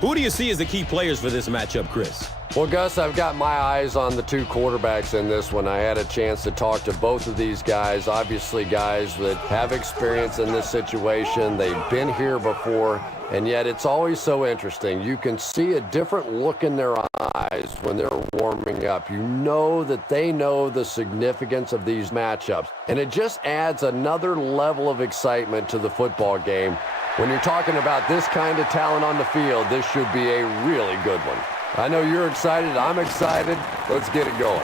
Who do you see as the key players for this matchup, Chris? Well, Gus, I've got my eyes on the two quarterbacks in this one. I had a chance to talk to both of these guys, obviously guys that have experience in this situation. They've been here before, and yet it's always so interesting. You can see a different look in their eyes when they're warming up. You know that they know the significance of these matchups, and it just adds another level of excitement to the football game. When you're talking about this kind of talent on the field, this should be a really good one. I know you're excited. I'm excited. Let's get it going.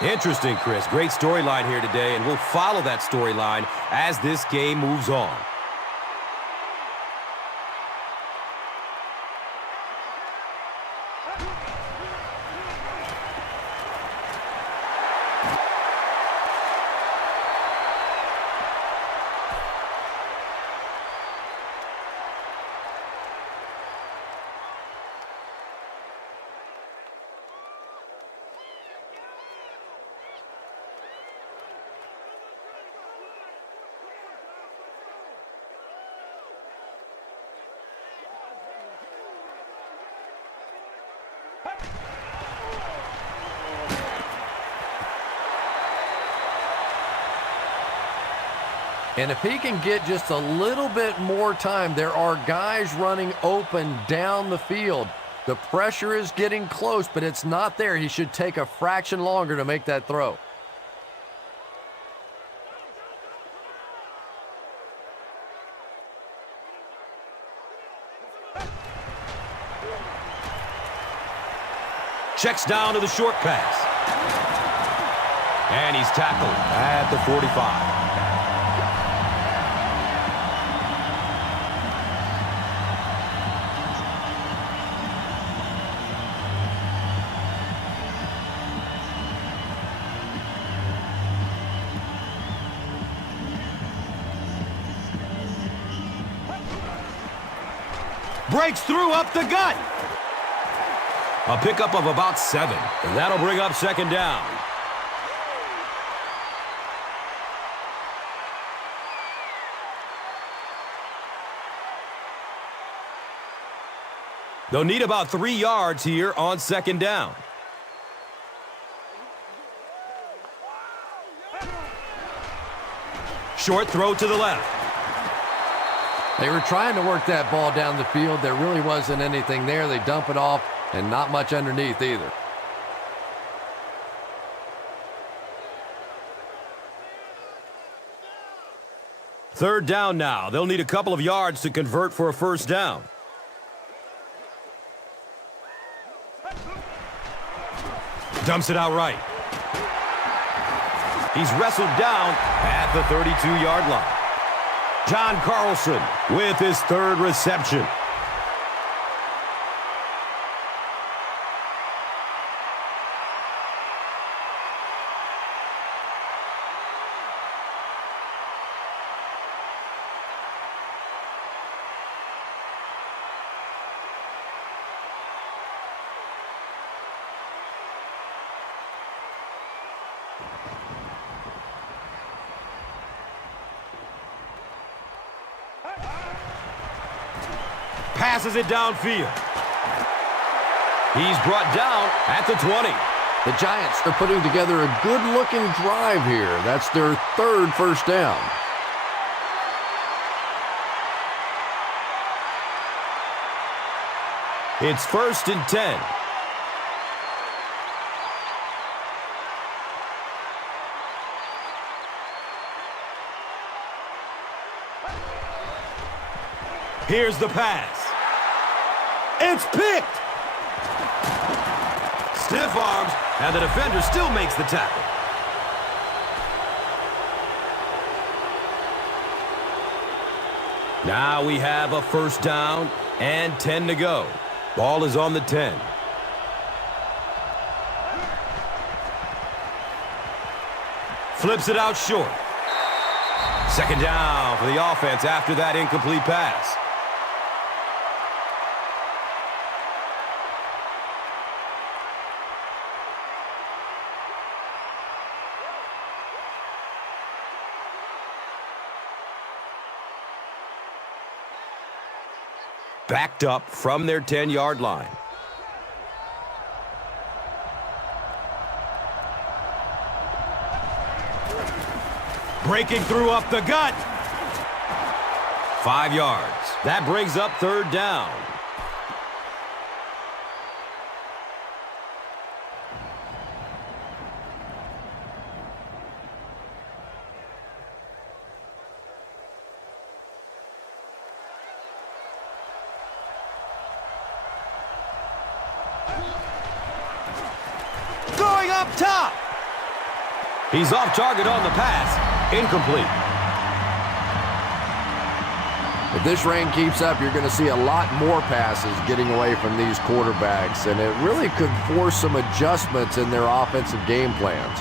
Interesting, Chris. Great storyline here today, and we'll follow that storyline as this game moves on. And if he can get just a little bit more time, there are guys running open down the field. The pressure is getting close, but it's not there. He should take a fraction longer to make that throw. Checks down to the short pass. And he's tackled at the 45. Breaks through up the gut. A pickup of about 7. And that'll bring up second down. They'll need about 3 yards here on second down. Short throw to the left. They were trying to work that ball down the field. There really wasn't anything there. They dump it off, and not much underneath either. Third down now. They'll need a couple of yards to convert for a first down. Dumps it out right. He's wrestled down at the 32-yard line. John Carlson with his third reception. Passes it downfield. He's brought down at the 20. The Giants are putting together a good-looking drive here. That's their third first down. It's 1st and 10. Here's the pass. It's picked. Stiff arms, and the defender still makes the tackle. Now we have a first down and 10 to go. Ball is on the 10. Flips it out short. Second down for the offense after that incomplete pass. backed up from their 10-yard line. Breaking through up the gut. 5 yards. That brings up third down. Going up top. He's off target on the pass. Incomplete. If this rain keeps up, you're going to see a lot more passes getting away from these quarterbacks, and it really could force some adjustments in their offensive game plans.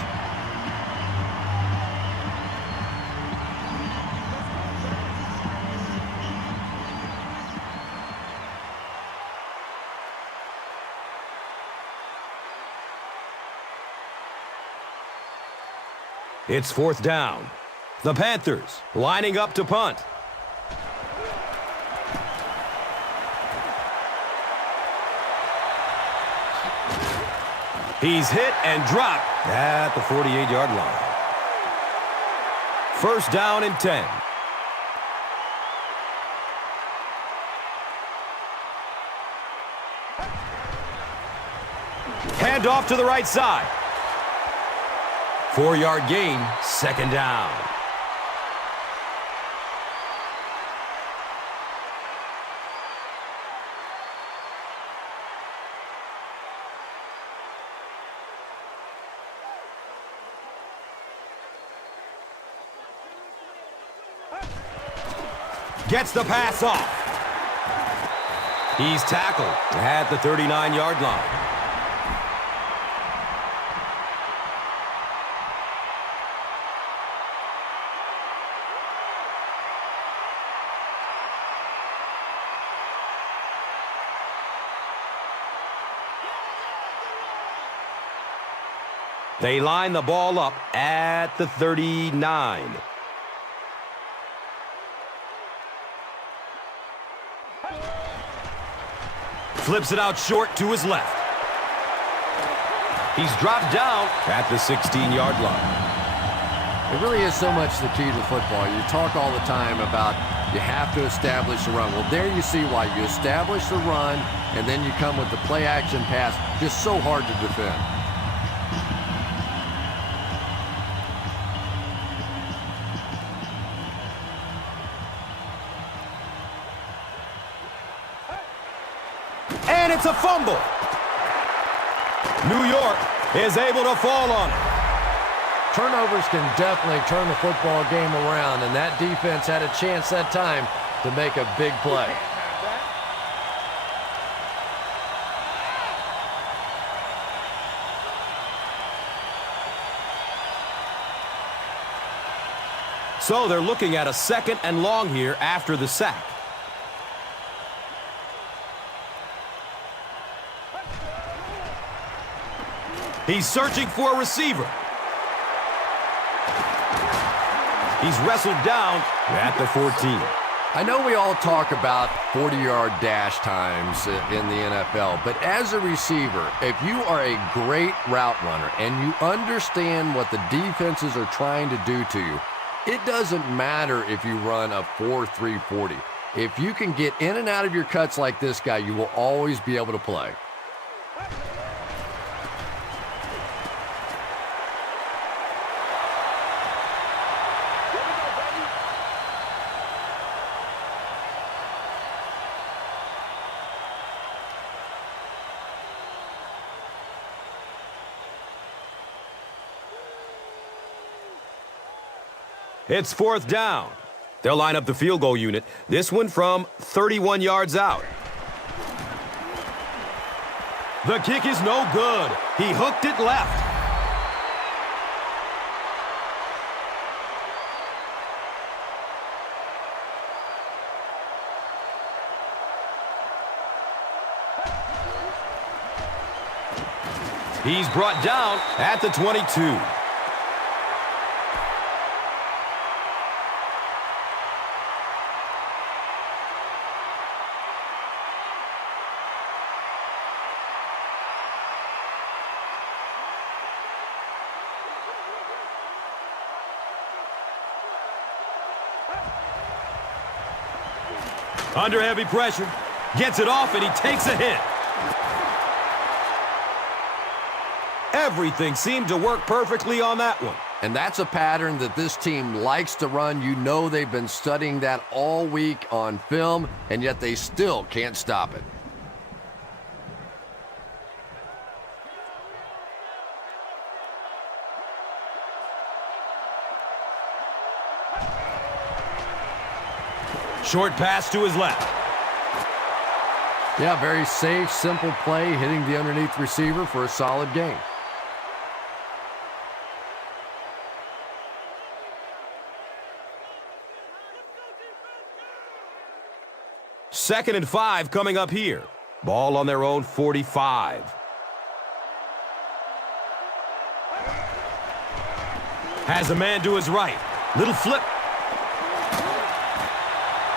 It's fourth down. The Panthers lining up to punt. He's hit and dropped at the 48-yard line. First down and 10. Hand off to the right side. 4-yard gain, second down. Gets the pass off. He's tackled at the 39-yard line. They line the ball up at the 39. Flips it out short to his left. He's dropped down at the 16-yard line. It really is so much the key to football. You talk all the time about you have to establish the run. Well, there you see why. You establish the run, and then you come with the play-action pass. Just so hard to defend. And it's a fumble. New York is able to fall on it. Turnovers can definitely turn the football game around, and that defense had a chance that time to make a big play. So they're looking at a second and long here after the sack. He's searching for a receiver. He's wrestled down at the 14. I know we all talk about 40-yard dash times in the NFL, but as a receiver, if you are a great route runner and you understand what the defenses are trying to do to you, it doesn't matter if you run a 4.3 40. If you can get in and out of your cuts like this guy, you will always be able to play. It's fourth down. They'll line up the field goal unit. This one from 31 yards out. The kick is no good. He hooked it left. He's brought down at the 22. Under heavy pressure. Gets it off, and he takes a hit. Everything seemed to work perfectly on that one. And that's a pattern that this team likes to run. You know they've been studying that all week on film, and yet they still can't stop it. Short pass to his left. Yeah, very safe, simple play, hitting the underneath receiver for a solid gain. Second and 5 coming up here. Ball on their own 45. Has a man to his right. Little flip.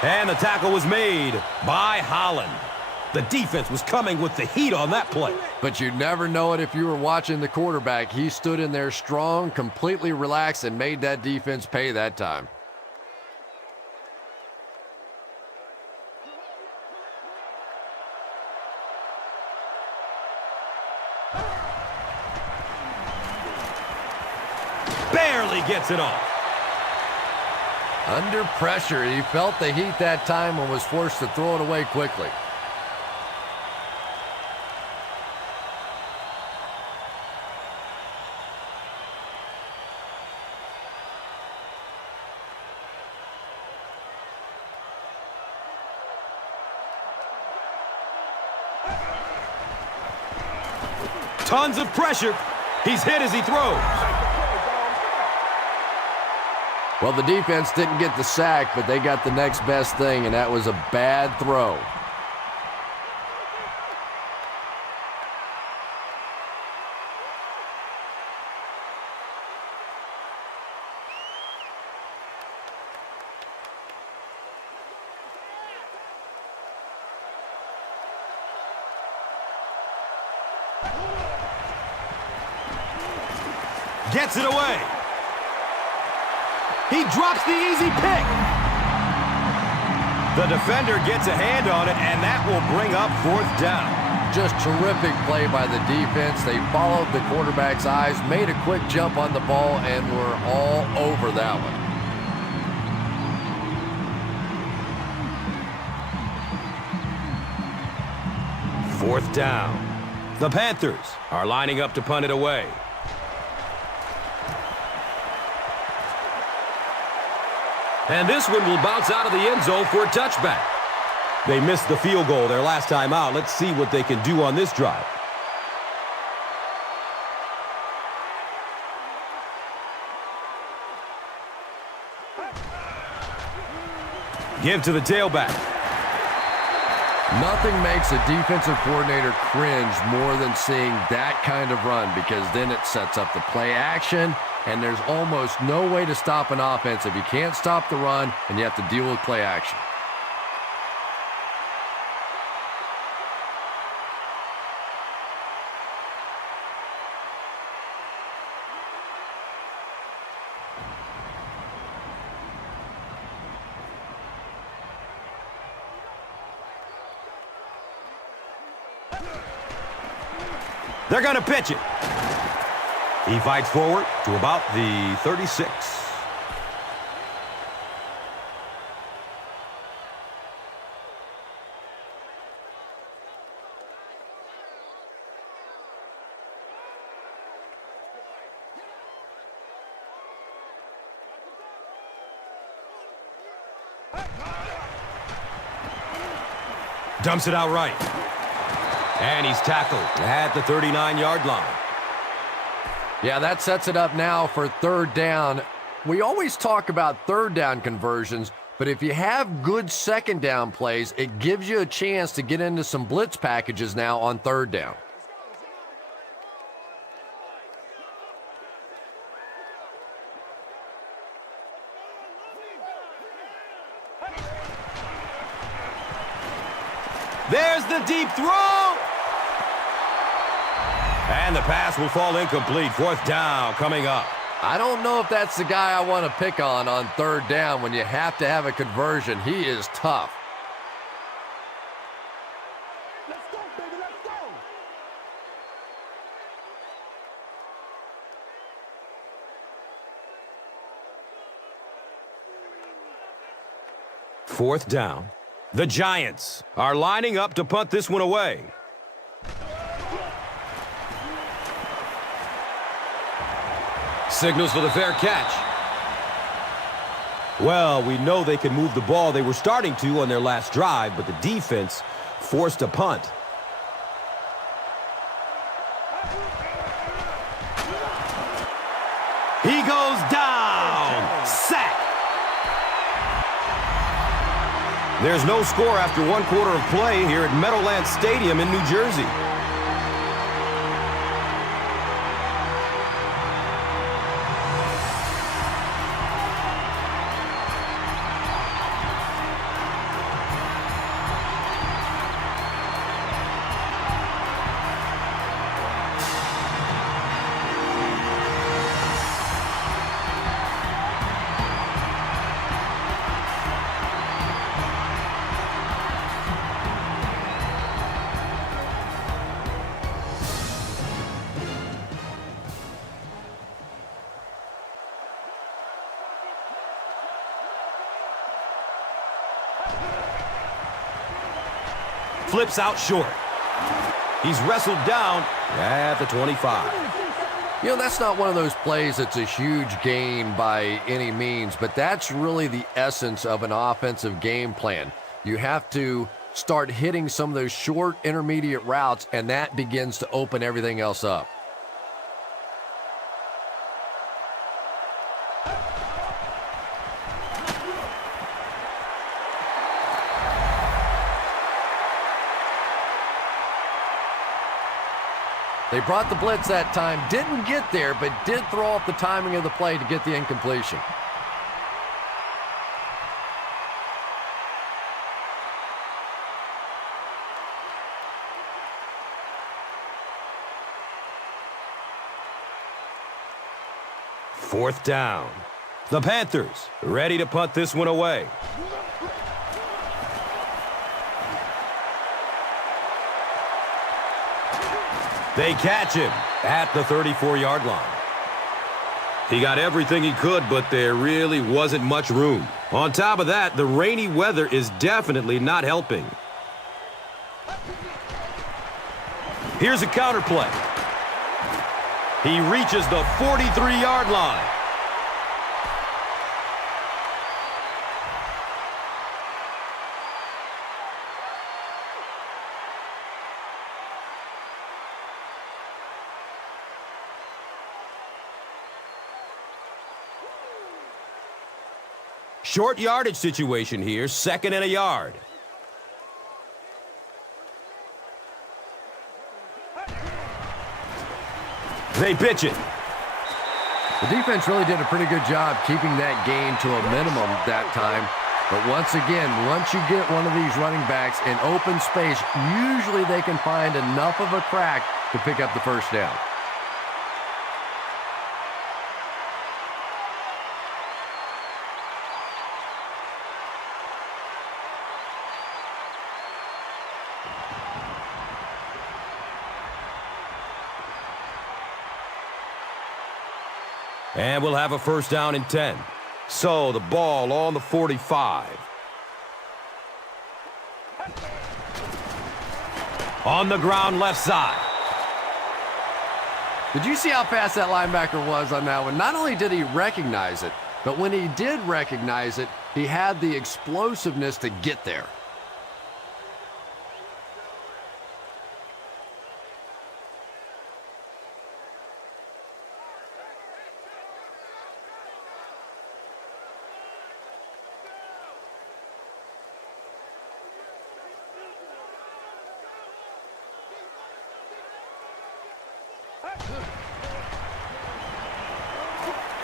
And the tackle was made by Holland. The defense was coming with the heat on that play. But you'd never know it if you were watching the quarterback. He stood in there strong, completely relaxed, and made that defense pay that time. Barely gets it off. Under pressure, he felt the heat that time and was forced to throw it away quickly. Tons of pressure. He's hit as he throws. Well, the defense didn't get the sack, but they got the next best thing, and that was a bad throw. Gets it away. He drops the easy pick. The defender gets a hand on it, and that will bring up fourth down. Just terrific play by the defense. They followed the quarterback's eyes, made a quick jump on the ball, and were all over that one. Fourth down. The Panthers are lining up to punt it away. And this one will bounce out of the end zone for a touchback. They missed the field goal their last time out. Let's see what they can do on this drive. Give to the tailback. Nothing makes a defensive coordinator cringe more than seeing that kind of run, because then it sets up the play action, and there's almost no way to stop an offense if you can't stop the run and you have to deal with play action. They're going to pitch it. He fights forward to about the 36. Dumps it out right. And he's tackled at the 39-yard line. Yeah, that sets it up now for third down. We always talk about third down conversions, but if you have good second down plays, it gives you a chance to get into some blitz packages now on third down. There's the deep throw. And the pass will fall incomplete. Fourth down coming up. I don't know if that's the guy I want to pick on third down when you have to have a conversion. He is tough. Let's go, baby, let's go. Fourth down. The Giants are lining up to punt this one away. Signals for the fair catch. Well, we know they can move the ball. They were starting to on their last drive, but the defense forced a punt. He goes down. Sack. There's no score after 1 quarter of play here at Meadowlands Stadium in New Jersey. Flips out short. He's wrestled down at the 25. You know, that's not one of those plays that's a huge gain by any means, but that's really the essence of an offensive game plan. You have to start hitting some of those short intermediate routes, and that begins to open everything else up. They brought the blitz that time, didn't get there, but did throw off the timing of the play to get the incompletion. Fourth down. The Panthers ready to punt this one away. They catch him at the 34-yard line. He got everything he could, but there really wasn't much room. On top of that, the rainy weather is definitely not helping. Here's a counter play. He reaches the 43-yard line. Short yardage situation here, 2nd and a yard. They pitch it. The defense really did a pretty good job keeping that gain to a minimum that time. But once again, once you get one of these running backs in open space, usually they can find enough of a crack to pick up the first down. And we'll have a first down and 10. So the ball on the 45. On the ground left side. Did you see how fast that linebacker was on that one? Not only did he recognize it, but when he did recognize it, he had the explosiveness to get there.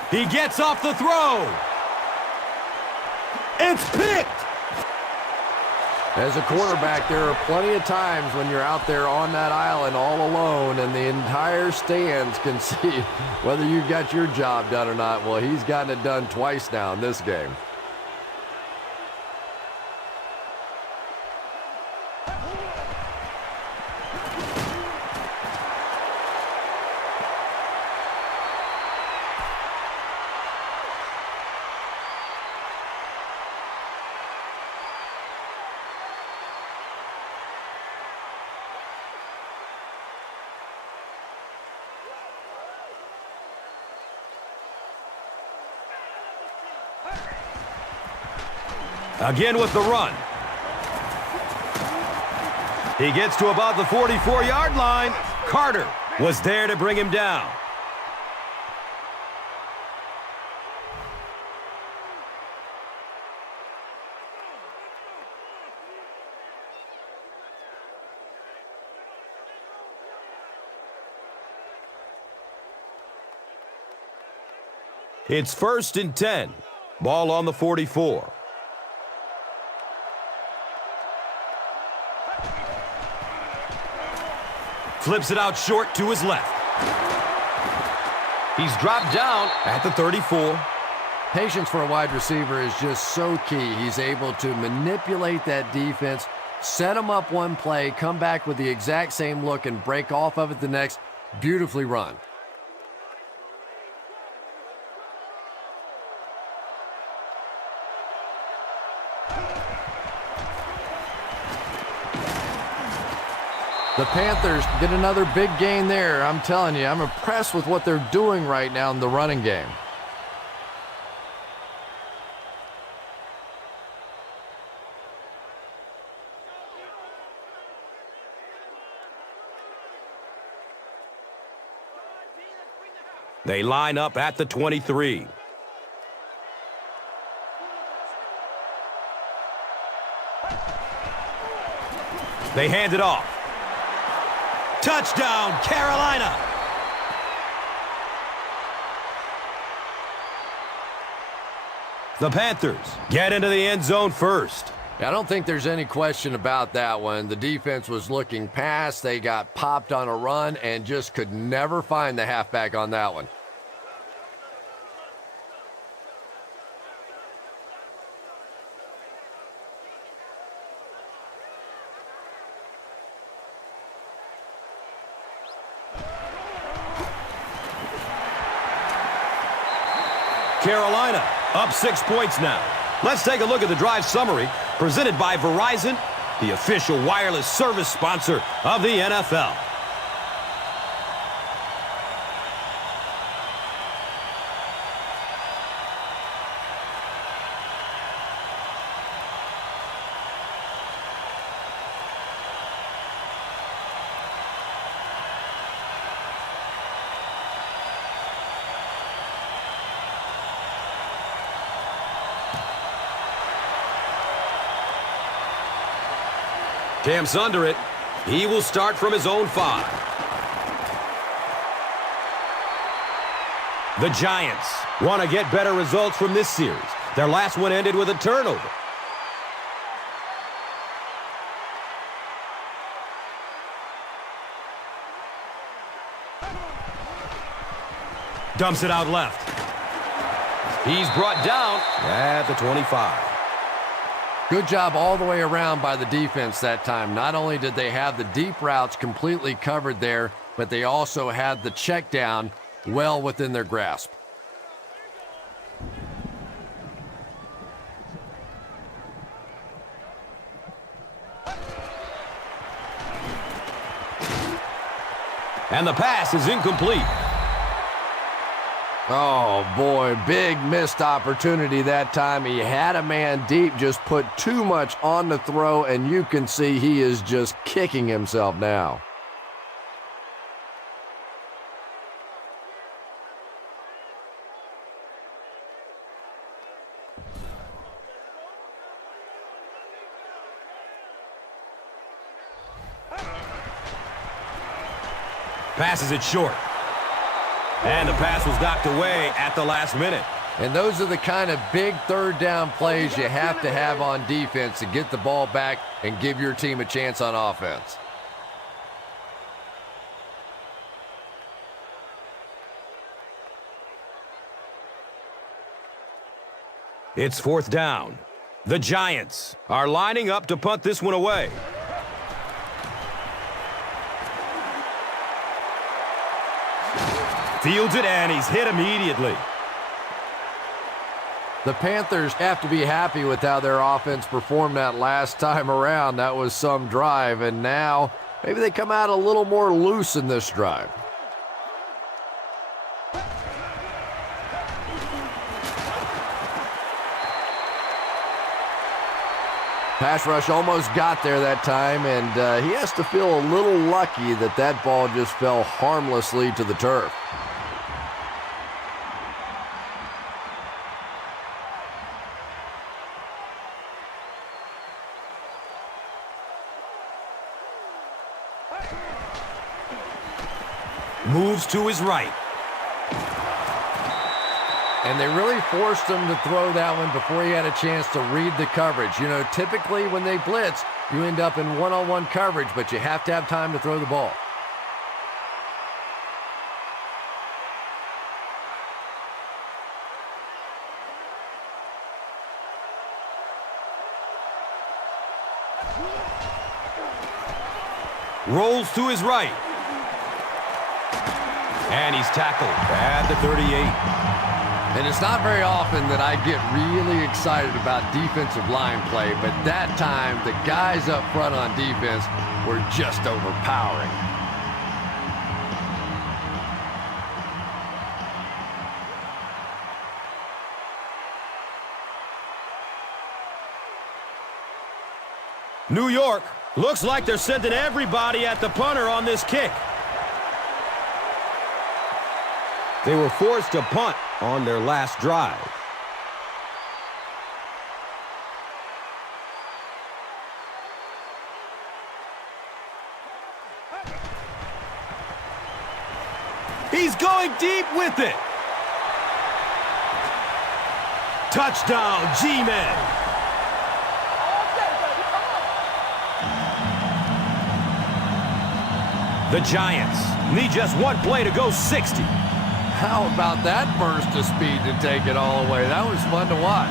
He gets off the throw. It's picked. As a quarterback, there are plenty of times when you're out there on that island all alone and the entire stands can see whether you've got your job done or not. Well, he's gotten it done twice now in this game. Again with the run. He gets to about the 44-yard line. Carter was there to bring him down. It's 1st and 10. Ball on the 44. Flips it out short to his left. He's dropped down at the 34. Patience for a wide receiver is just so key. He's able to manipulate that defense, set him up one play, come back with the exact same look, and break off of it the next. Beautifully run. The Panthers get another big gain there. I'm telling you, I'm impressed with what they're doing right now in the running game. They line up at the 23. They hand it off. Touchdown, Carolina! The Panthers get into the end zone first. I don't think there's any question about that one. The defense was looking past. They got popped on a run and just could never find the halfback on that one. Carolina up 6 points now. Let's take a look at the drive summary presented by Verizon, the official wireless service sponsor of the NFL. Camps under it. He will start from his own 5. The Giants want to get better results from this series. Their last one ended with a turnover. Dumps it out left. He's brought down at the 25. Good job all the way around by the defense that time. Not only did they have the deep routes completely covered there, but they also had the check down well within their grasp. And the pass is incomplete. Oh, boy, big missed opportunity that time. He had a man deep, just put too much on the throw, and you can see he is just kicking himself now. Passes it short. And the pass was knocked away at the last minute. And those are the kind of big third down plays you have to have on defense to get the ball back and give your team a chance on offense. It's fourth down. The Giants are lining up to punt this one away. Fields it, and he's hit immediately. The Panthers have to be happy with how their offense performed that last time around. That was some drive, and now maybe they come out a little more loose in this drive. Pass rush almost got there that time, and he has to feel a little lucky that that ball just fell harmlessly to the turf. Moves to his right. And they really forced him to throw that one before he had a chance to read the coverage. You know, typically when they blitz, you end up in one-on-one coverage, but you have to have time to throw the ball. Rolls to his right. And he's tackled at the 38. And it's not very often that I get really excited about defensive line play, but that time the guys up front on defense were just overpowering. New York looks like they're sending everybody at the punter on this kick. They were forced to punt on their last drive. He's going deep with it. Touchdown, G-Men. The Giants need just one play to go 60. How about that burst of speed to take it all away? That was fun to watch.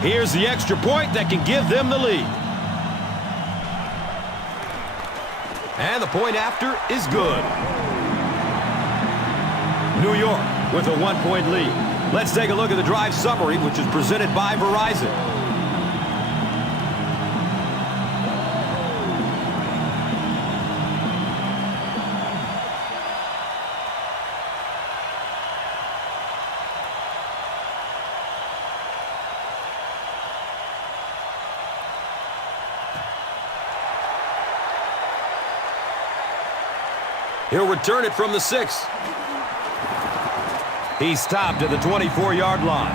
Here's the extra point that can give them the lead. And the point after is good. New York with a one-point lead. Let's take a look at the drive summary, which is presented by Verizon. He'll return it from the 6. He's stopped at the 24-yard line.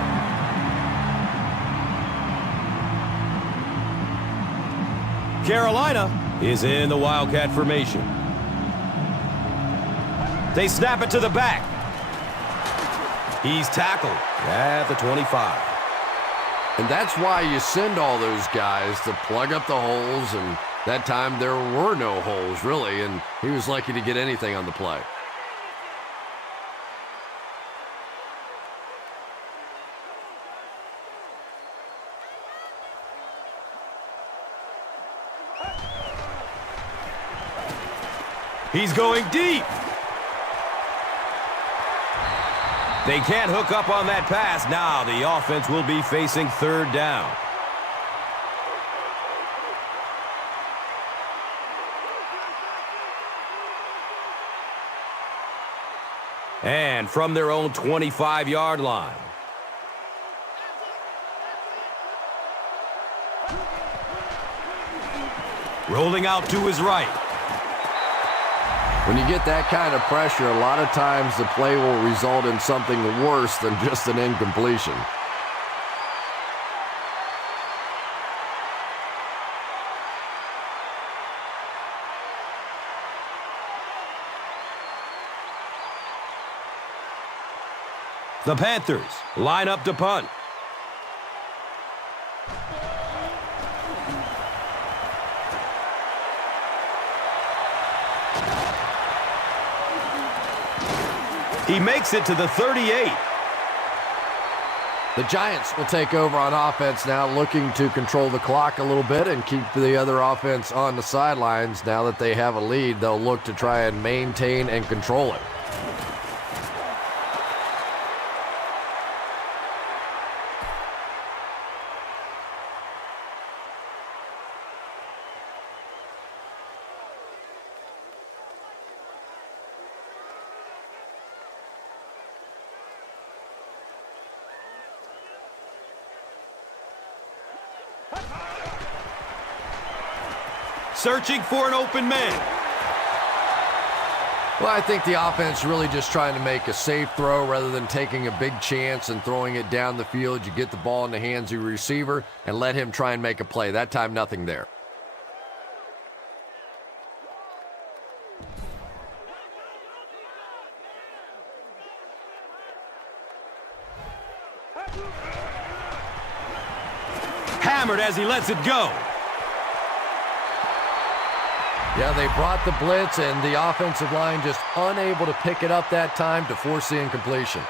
Carolina is in the Wildcat formation. They snap it to the back. He's tackled at the 25. And that's why you send all those guys to plug up the holes, and that time there were no holes, really, and he was lucky to get anything on the play. He's going deep. They can't hook up on that pass. Now the offense will be facing third down. And from their own 25-yard line. Rolling out to his right. When you get that kind of pressure, a lot of times the play will result in something worse than just an incompletion. The Panthers line up to punt. He makes it to the 38. The Giants will take over on offense now, looking to control the clock a little bit and keep the other offense on the sidelines. Now that they have a lead, they'll look to try and maintain and control it. Searching for an open man. Well, I think the offense really just trying to make a safe throw rather than taking a big chance and throwing it down the field. You get the ball in the hands of your receiver and let him try and make a play. That time, nothing there. Hammered as he lets it go. Yeah, they brought the blitz, and the offensive line just unable to pick it up that time to force the incompletion.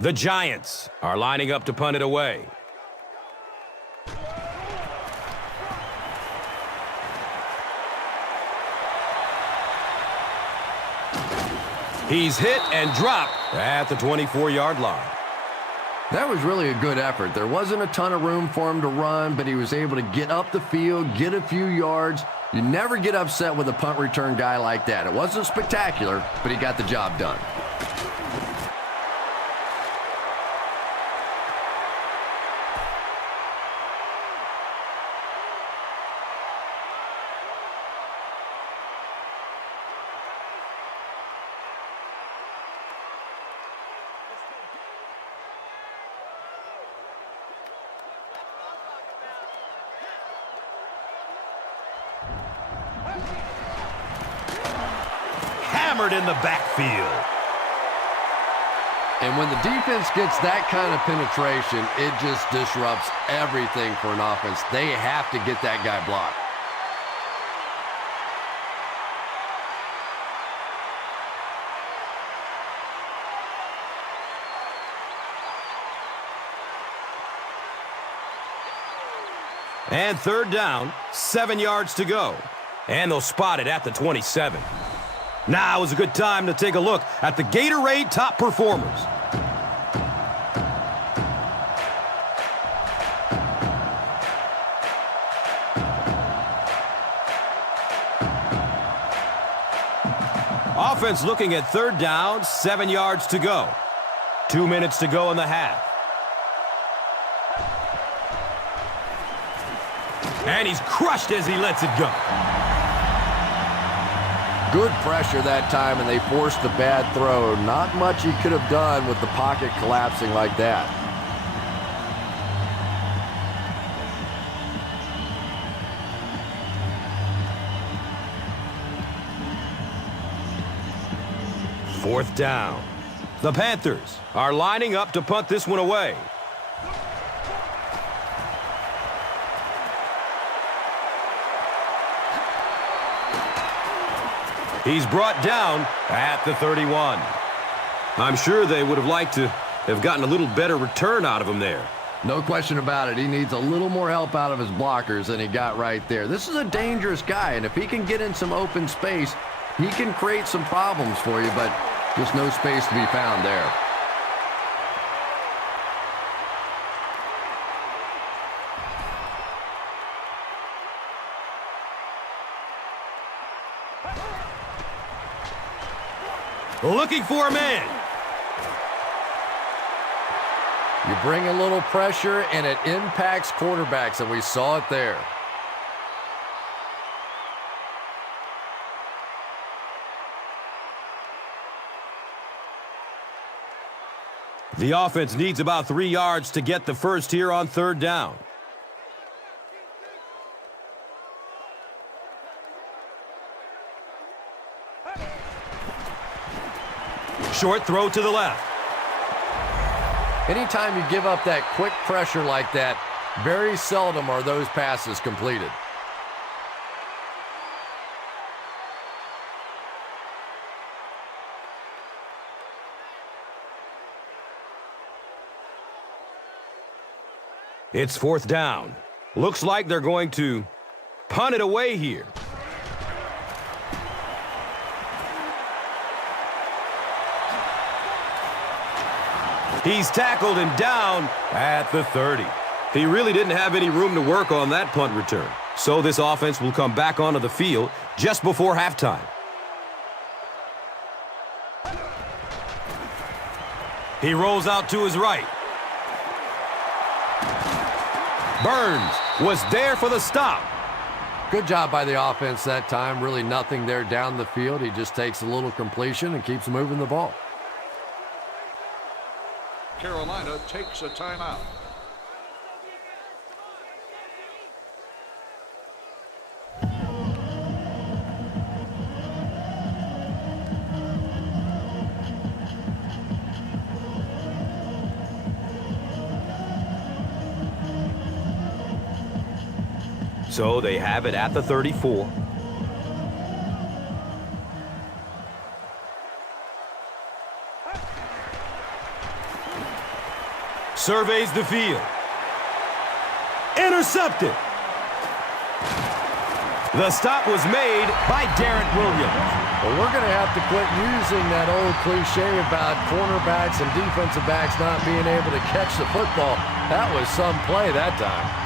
The Giants are lining up to punt it away. He's hit and dropped at the 24-yard line. That was really a good effort. There wasn't a ton of room for him to run, but he was able to get up the field, get a few yards. You never get upset with a punt return guy like that. It wasn't spectacular, but he got the job done. Hammered in the backfield. And when the defense gets that kind of penetration, it just disrupts everything for an offense. They have to get that guy blocked. And third down, 7 yards to go. And they'll spot it at the 27. Now is a good time to take a look at the Gatorade top performers. Offense looking at third down, 7 yards to go. 2 minutes to go in the half. And he's crushed as he lets it go. Good pressure that time, and they forced a bad throw. Not much he could have done with the pocket collapsing like that. Fourth down. The Panthers are lining up to punt this one away. He's brought down at the 31. I'm sure they would have liked to have gotten a little better return out of him there. No question about it. He needs a little more help out of his blockers than he got right there. This is a dangerous guy, and if he can get in some open space, he can create some problems for you, but just no space to be found there. Looking for a man. You bring a little pressure, and it impacts quarterbacks, and we saw it there. The offense needs about 3 yards to get the first here on third down. Short throw to the left. Anytime you give up that quick pressure like that, very seldom are those passes completed. It's fourth down. Looks like they're going to punt it away here. He's tackled and down at the 30. He really didn't have any room to work on that punt return. So this offense will come back onto the field just before halftime. He rolls out to his right. Burns was there for the stop. Good job by the offense that time. Really nothing there down the field. He just takes a little completion and keeps moving the ball. Carolina takes a timeout. So they have it at the 34. Surveys the field. Intercepted. The stop was made by Darren Williams. Well, we're going to have to quit using that old cliche about cornerbacks and defensive backs not being able to catch the football. That was some play that time.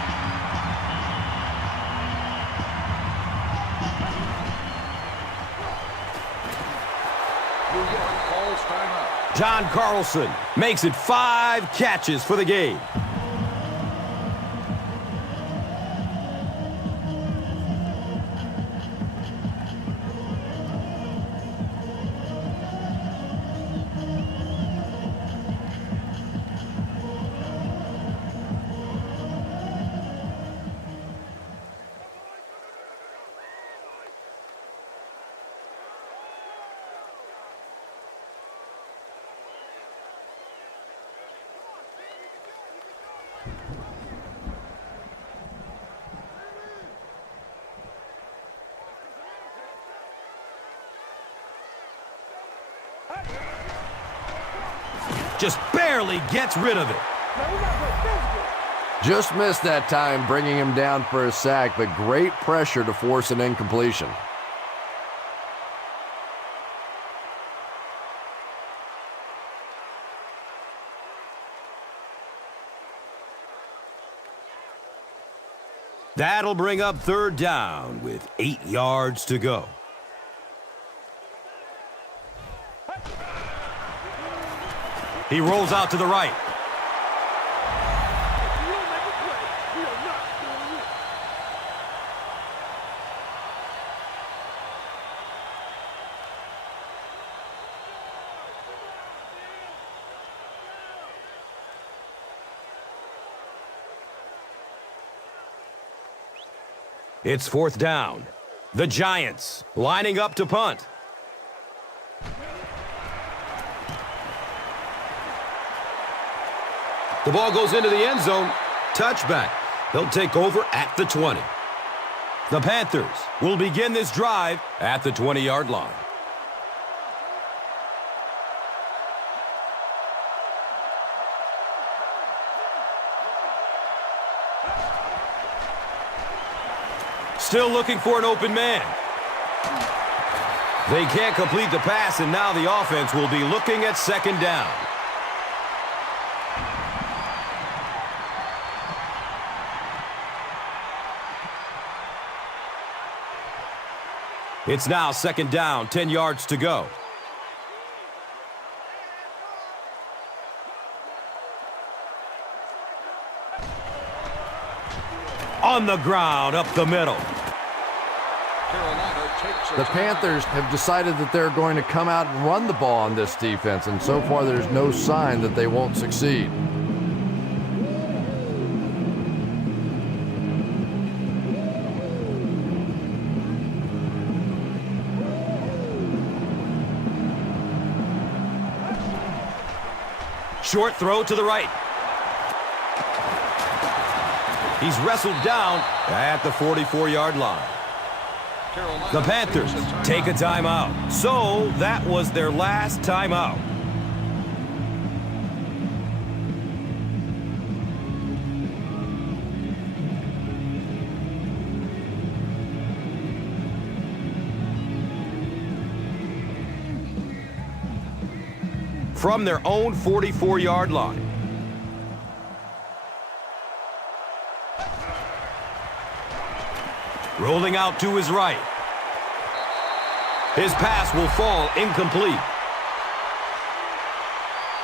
John Carlson makes it 5 catches for the game. Just barely gets rid of it. Just missed that time, bringing him down for a sack, but great pressure to force an incompletion. That'll bring up third down with 8 yards to go. He rolls out to the right. It's fourth down. The Giants lining up to punt. The ball goes into the end zone. Touchback. They'll take over at the 20. The Panthers will begin this drive at the 20-yard line. Still looking for an open man. They can't complete the pass, and now the offense will be looking at second down. It's now second down, 10 yards to go. On the ground, up the middle. Carolina takes a The timeout. Panthers have decided that they're going to come out and run the ball on this defense, and so far there's no sign that they won't succeed. Short throw to the right. He's wrestled down at the 44-yard line. Carolina The Panthers take a timeout. So that was their last timeout. From their own 44-yard line. Rolling out to his right. His pass will fall incomplete.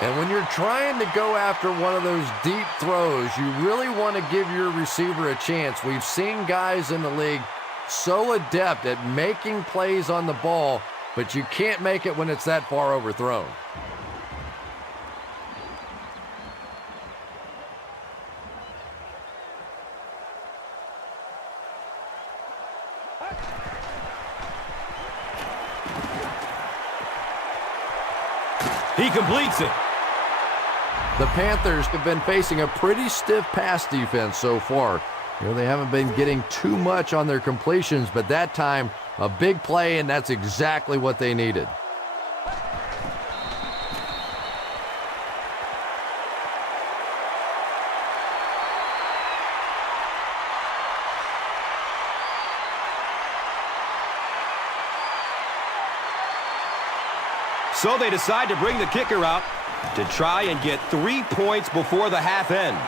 And when you're trying to go after one of those deep throws, you really want to give your receiver a chance. We've seen guys in the league so adept at making plays on the ball, but you can't make it when it's that far overthrown. He completes it. The Panthers have been facing a pretty stiff pass defense so far. They haven't been getting too much on their completions, but that time, a big play, and that's exactly what they needed. So they decide to bring the kicker out to try and get 3 points before the half ends.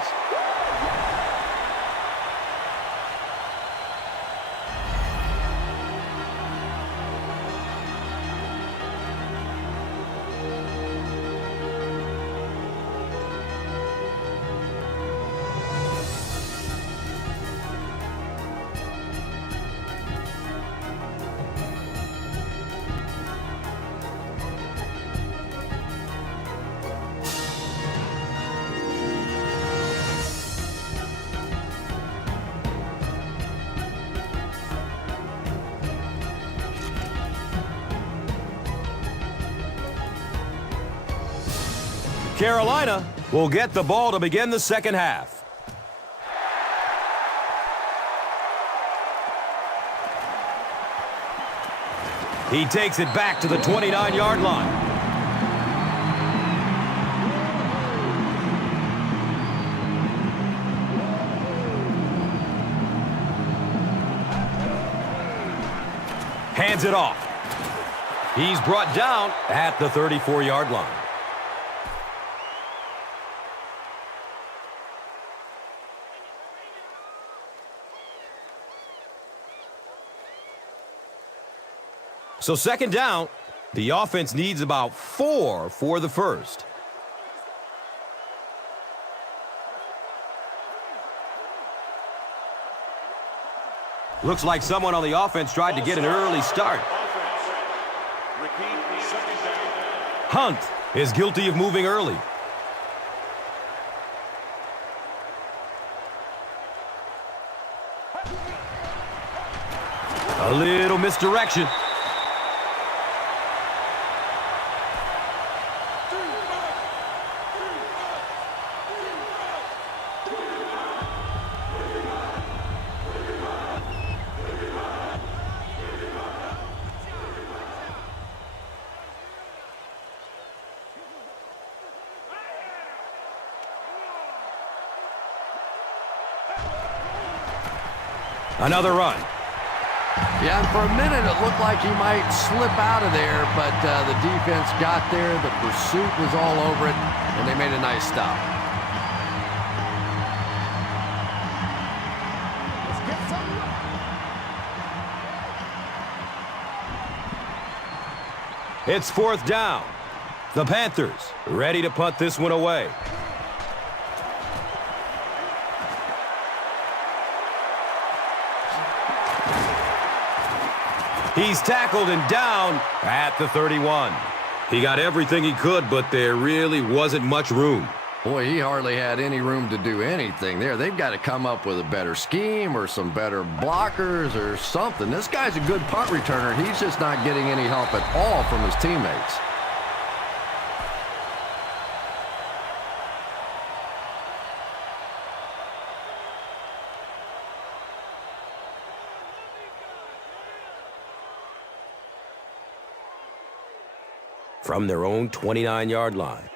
Carolina will get the ball to begin the second half. He takes it back to the 29-yard line. Hands it off. He's brought down at the 34-yard line. So second down, the offense needs about 4 for the first. Looks like someone on the offense tried to get an early start. Hunt is guilty of moving early. A little misdirection. Another run. Yeah, and for a minute it looked like he might slip out of there, but the defense got there, the pursuit was all over it, and they made a nice stop. Let's get some. It's fourth down. The Panthers ready to punt this one away. He's tackled and down at the 31. He got everything he could, but there really wasn't much room. Boy, he hardly had any room to do anything there. They've got to come up with a better scheme or some better blockers or something. This guy's a good punt returner. He's just not getting any help at all from his teammates. From their own 29-yard line.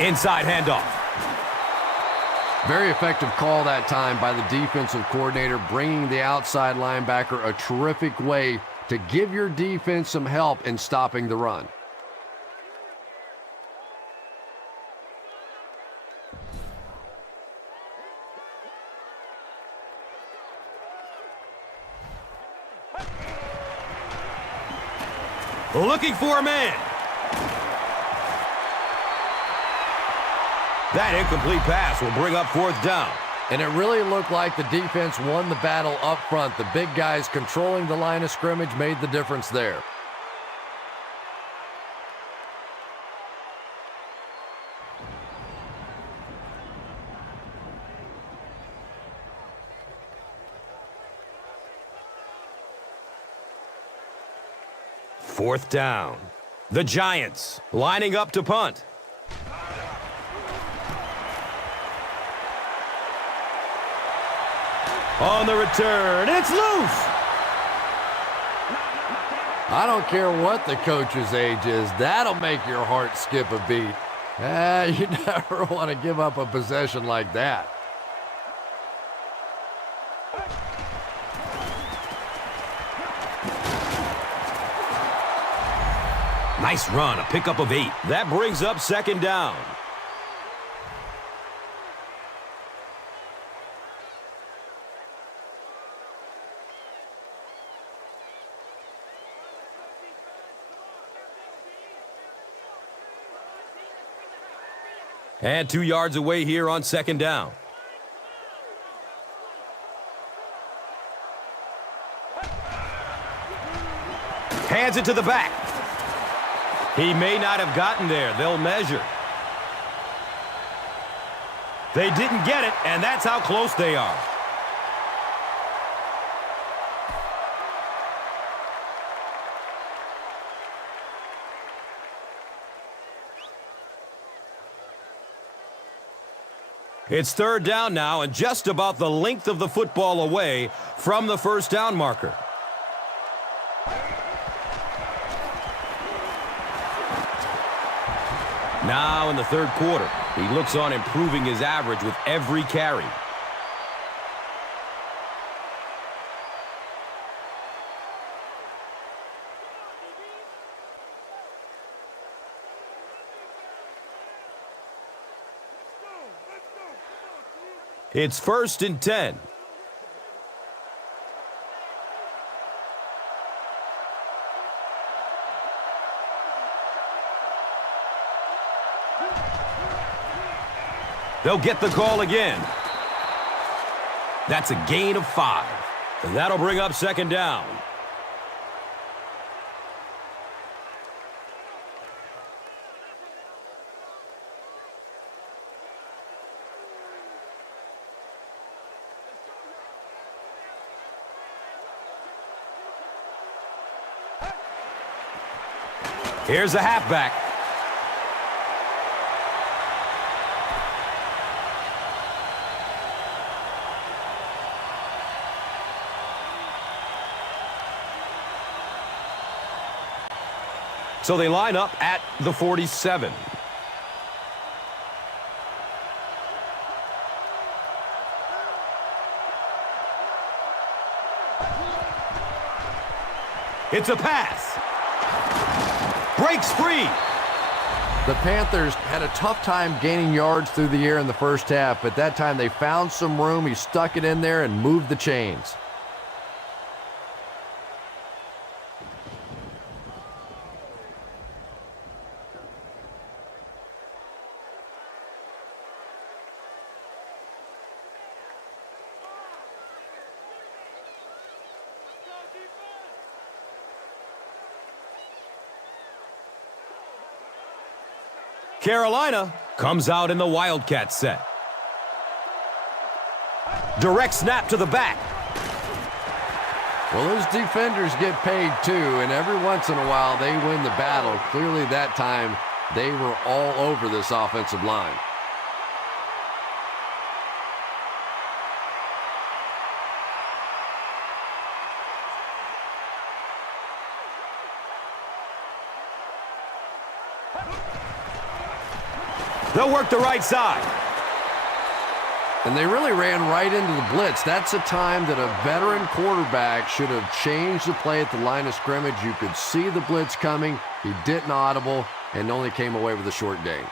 Inside handoff. Very effective call that time by the defensive coordinator, bringing the outside linebacker a terrific way to give your defense some help in stopping the run. Looking for a man. That incomplete pass will bring up 4th down. And it really looked like the defense won the battle up front. The big guys controlling the line of scrimmage made the difference there. Fourth down. The Giants lining up to punt. On the return, it's loose. I don't care what the coach's age is. That'll make your heart skip a beat. You never want to give up a possession like that. Nice run, a pickup of 8. That brings up 2nd down. And 2 yards away here on 2nd down. Hands it to the back. He may not have gotten there. They'll measure. They didn't get it, and that's how close they are. It's 3rd down now and just about the length of the football away from the 1st down marker. Now in the 3rd quarter, he looks on improving his average with every carry. It's 1st and 10. They'll get the call again. That's a gain of 5. And that'll bring up 2nd down. Here's the halfback. So they line up at the 47. It's a pass. Breaks free. The Panthers had a tough time gaining yards through the air in the first half, but that time they found some room. He stuck it in there and moved the chains. Carolina comes out in the Wildcat set. Direct snap to the back. Well, those defenders get paid too, and every once in a while they win the battle. Clearly that time they were all over this offensive line. They'll work the right side. And they really ran right into the blitz. That's a time that a veteran quarterback should have changed the play at the line of scrimmage. You could see the blitz coming. He didn't audible and only came away with a short gain.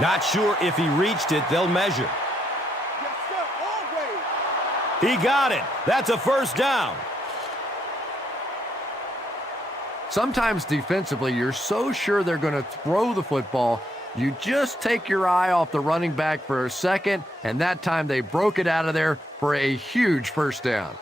Not sure if he reached it. They'll measure. Yes, sir. Always. He got it. That's a first down. Sometimes defensively, you're so sure they're going to throw the football, you just take your eye off the running back for a second, and that time they broke it out of there for a huge first down.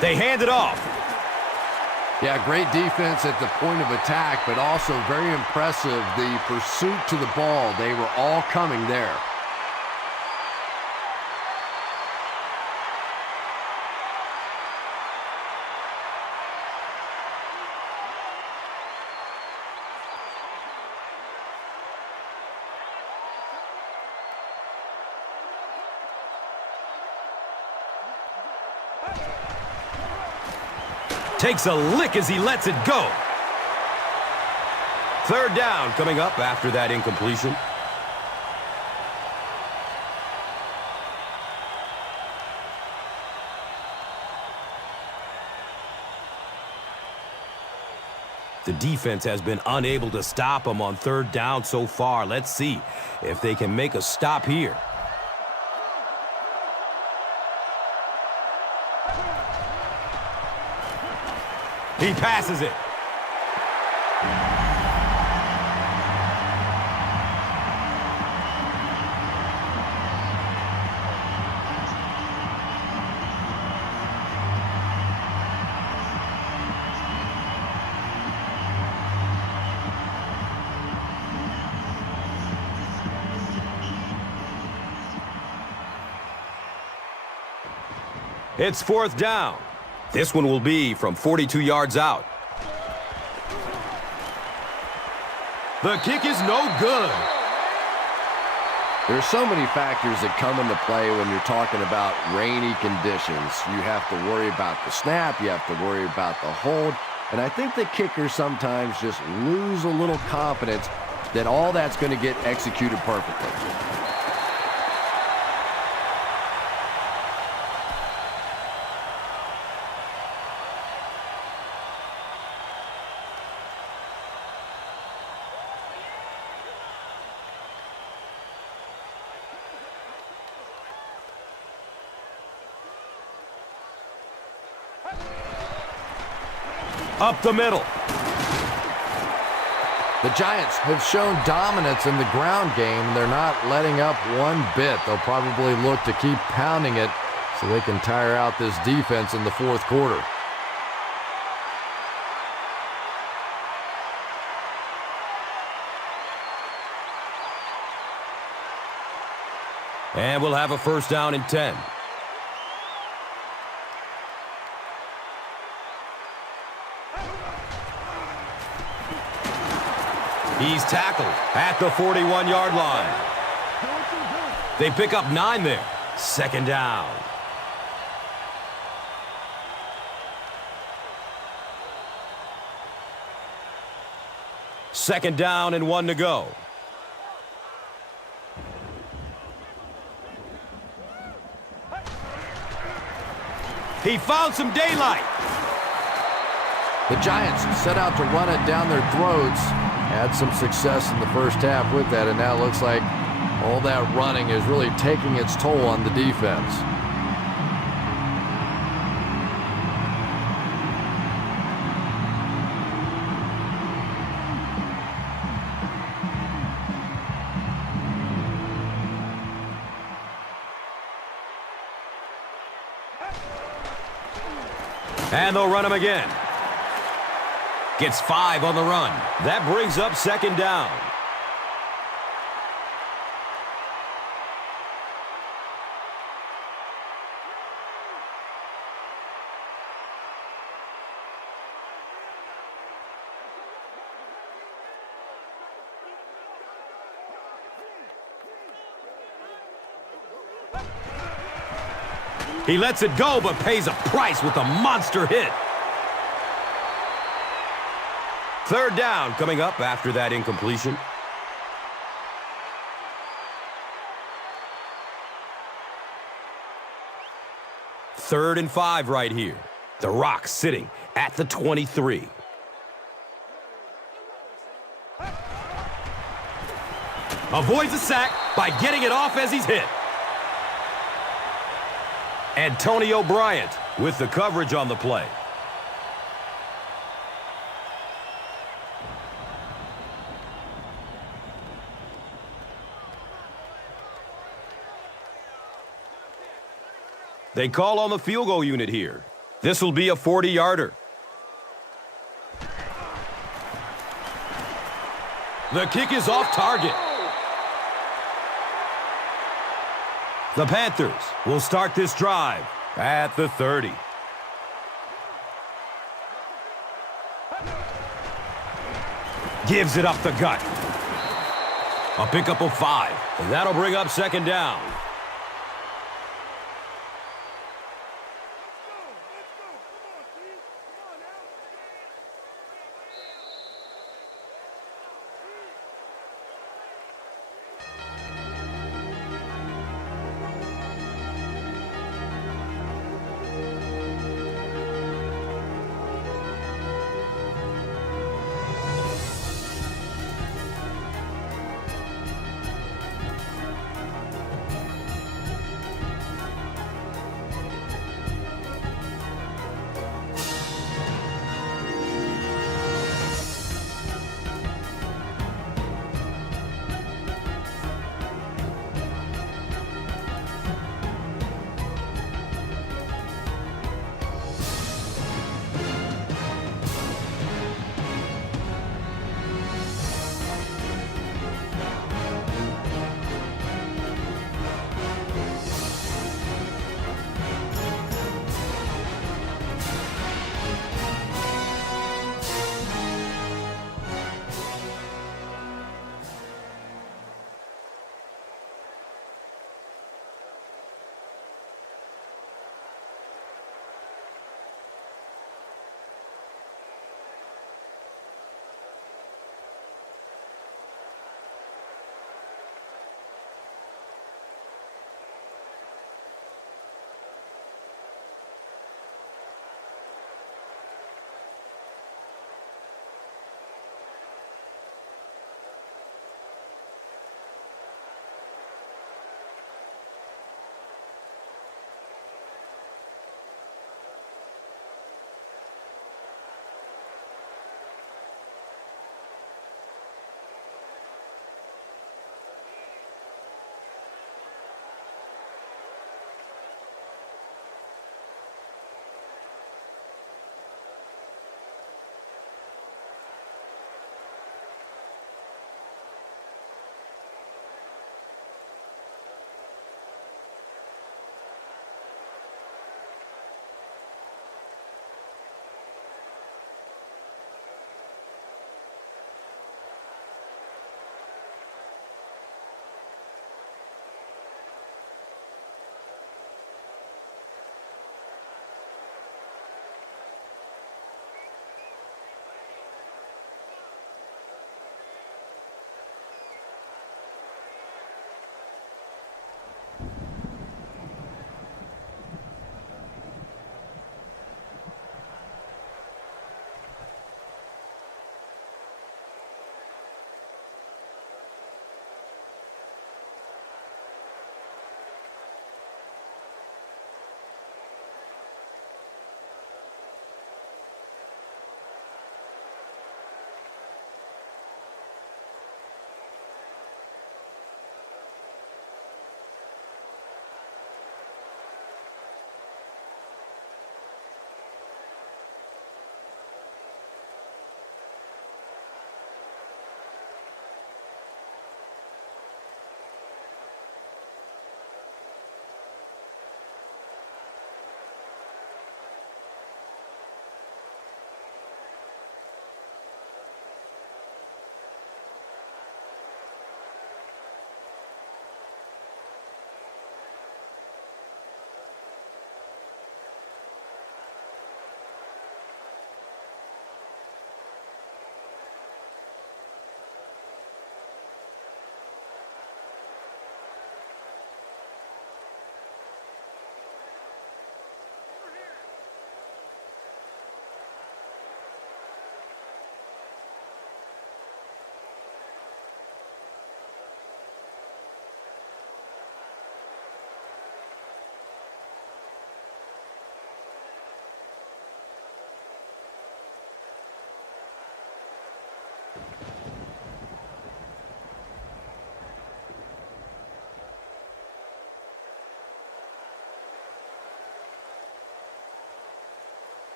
They hand it off. Yeah, great defense at the point of attack, but also very impressive, the pursuit to the ball. They were all coming there. Takes a lick as he lets it go. Third down coming up after that incompletion. The defense has been unable to stop him on third down so far. Let's see if they can make a stop here. He passes it. It's fourth down. This one will be from 42 yards out. The kick is no good. There's so many factors that come into play when you're talking about rainy conditions. You have to worry about the snap. You have to worry about the hold. And I think the kickers sometimes just lose a little confidence that all that's going to get executed perfectly. Up the middle. The Giants have shown dominance in the ground game. They're not letting up one bit. They'll probably look to keep pounding it so they can tire out this defense in the fourth quarter. And we'll have a first down and 10. He's tackled at the 41-yard line. They pick up 9 there. Second down. Second down and 1 to go. He found some daylight. The Giants set out to run it down their throats. Had some success in the first half with that, and now it looks like All that running is really taking its toll on the defense. And they'll run him again. Gets 5 on the run. That brings up second down. He lets it go, but pays a price with a monster hit. Third down coming up after that incompletion. Third and 5 right here. The Rock sitting at the 23. Avoids a sack by getting it off as he's hit. Antonio Bryant with the coverage on the play. They call on the field goal unit here. This will be a 40-yarder. The kick is off target. The Panthers will start this drive at the 30. Gives it up the gut. A pickup of 5, and that'll bring up second down.